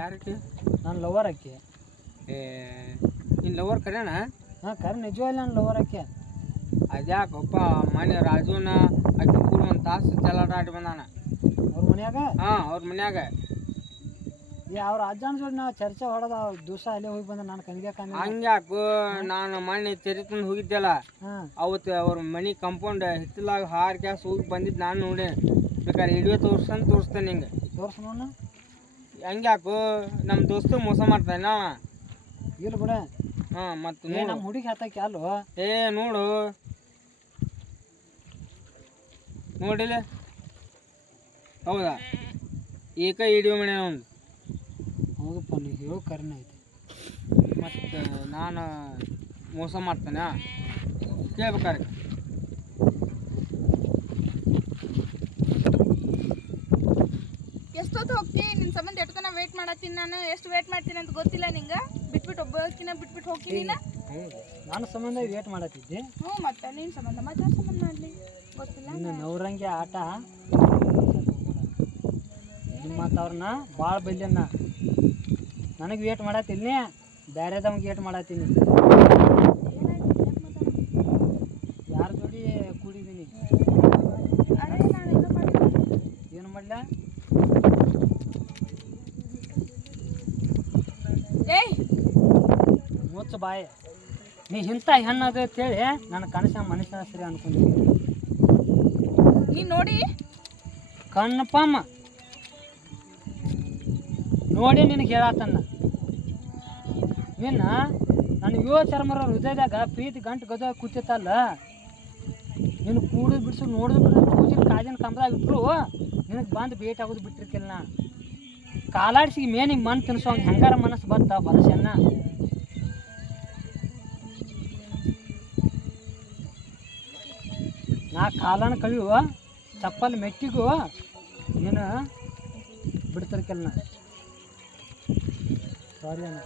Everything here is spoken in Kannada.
ಯಾರಕ್ಕೆ ನಾನು ಲವರ್ ಆಕೆ. ಏ ನಿನ್ನ ಲವರ್ ಕರೆಯೋಣ? ಹಾಂ ಕರೆ ನಿಜವಲ್ಲ ನಾನು ಲವರ್ ಆಕೆ. ಅದ್ಯಾಕಪ್ಪ ಮನೆ ರಾಜುನ ಆಕೆ ಕೂಡ ಒಂದು ತಾಸು ಚಲಾಟ ಆಡಿ ಬಂದಾನ ಅವ್ರ ಮನ್ಯಾಗ. ಹಾಂ ಅವ್ರ ಮನ್ಯಾಗ. ಅವ್ರ ಅಜ್ಜನ ಜೋಡಿ ನಾವು ಚರ್ಚೆ ಹೊಡೆದ ದಿವಸ ಅಲ್ಲೇ ಹೋಗಿ ಬಂದ ನಾನು ಕನ್ಗೆ ಹಂಗ್ಯಾಕು ನಾನು ಮನೆ ಚರಿತಂದು ಹೋಗಿದ್ದೆಲ್ಲ ಅವತ್ತು ಅವ್ರ ಮನೆ ಕಂಪೌಂಡ್ ಹಿತ್ತಲಾಗ ಹಾರ್ ಕ್ಯಾಸ್ ಹೋಗಿ ಬಂದಿದ್ದು ನಾನು ನೋಡಿ. ಬೇಕಾದ್ರೆ ವಿಡಿಯೋ ತೋರಿಸ್ತೇನೆ ನಿಂಗೆ. ತೋರ್ಸು ನೋಡು. ಹಂಗ್ಯಾಕು ನಮ್ಮ ದೋಸ್ತು ಮೋಸ ಮಾಡ್ತಾನ ಇಲ್ಲ ಬಿಡ. ಹಾಂ ಮತ್ತು ನಮ್ಮ ಹುಡುಗಿ ಹತ್ತಕ್ಕೆ ಅಲ್ವ. ಏ ನೋಡು ನೋಡಿಲ್ಲ ಹೌದಾ ಏಕ ವಿಡಿಯೋ ಮಾಡ್ಯಾನ ಒಂದು. ಹೌದಪ್ಪ ನೀವು ಹೇಳೋ ಕರೆನ ಐತಿ. ಮತ್ತು ನಾನು ಮೋಸ ಮಾಡ್ತೇನೆ ಕೇಳ್ಬೇಕಾರೆ. ಎಷ್ಟೊತ್ತು ಹೋಗ್ತಿ? ನಿನ್ನ ಸಂಬಂಧ ಎಟ್ತನ ವೇಟ್ ಮಾಡತ್ತೀನಿ ನಾನು. ಎಷ್ಟು ವೇಟ್ ಮಾಡ್ತೀನಿ ಅಂತ ಗೊತ್ತಿಲ್ಲ ನಿಂಗೆ? ಬಿಟ್ಬಿಟ್ಟು ಒಬ್ಬಕಿನ ಬಿಟ್ಬಿಟ್ಟು ಹೋಗ್ತೀನಿ ನೀನು. ನನ್ನ ಸಂಬಂಧ ವೇಟ್ ಮಾಡತ್ತಿದ್ದೆ. ಹ್ಞೂ ಮತ್ತೆ ನಿನ್ನ ಸಂಬಂಧ ಮತ್ತೆ ಯಾರ ಸಂಬಂಧ ಮಾಡಲಿ ಗೊತ್ತಿಲ್ಲ. ಇನ್ನು ನವರಂಗೆ ಆಟ ಮತ್ತು ಅವ್ರನ್ನ ಭಾಳ ಬೈಲ್ಯನ್ನ. ನನಗೆ ವೇಟ್ ಮಾಡತ್ತಿಲ್ಲ, ಬೇರೆದವ್ಗೆ ವೇಟ್ ಮಾಡತ್ತೀನಿ. ಯಾರ ಜೋಡಿ ಕೂಡಿದ್ದೀನಿ? ಅರೆ ನಾನು ಏನೋ ಮಾಡಿಲ್ಲ. ಏನು ಮಾಡಲ? ಏಯ್ ಮುಚ್ಚ ಬಾಯಿ. ನೀ ಇಂಥ ಹೆಣ್ಣದು ಅಂತೇಳಿ ನನ್ನ ಕನಸ ಮನುಷ್ಯನ ಸರಿ ಅನ್ಕೊಂಡಿದ್ದೀನಿ. ನೀನು ನೋಡಿ ಕನ್ಫರ್ಮ್ ನೋಡಿ ನಿನಗೆ ಹೇಳತ್ತನ್ನ. ನೀನು ನನ್ನ ಯುವ ಚರ್ಮರ ಹೃದಯದಾಗ ಪ್ರೀತಿ ಗಂಟು ಗದ ಕೂತಿತ್ತಲ್ಲ, ನೀನು ಕೂಡಿದ್ ಬಿಡಿಸು ನೋಡಿದ್ ಬಿಡು ಚೂಚಿನ ಕಾಜಿನ ಕಂಬದಾಗ ಇಟ್ಟರು ನಿನಗೆ ಬಂದು ಭೇಟಿ ಆಗೋದು ಬಿಟ್ಟಿರ್ತಿಲ್ಲ. ನಾ ಕಾಲಾಡ್ಸಿಗೆ ಮೇನಿಗೆ ಮಣ್ಣು ತಿನ್ಸೋ ಹಂಗೆ ಹೆಂಗಾರ ಮನಸ್ಸು ಬತ್ತ ಹೊಲಸನ್ನ. ನಾ ಕಾಲನ ಕಳಿಯುವ ಚಪ್ಪಲ್ ಮೆಟ್ಟಿಗೂ ನೀನು ಬಿಡ್ತಿರ್ಕಿಲ್ಲ. ನಾ ಸಾರಿ ಅಣ್ಣ.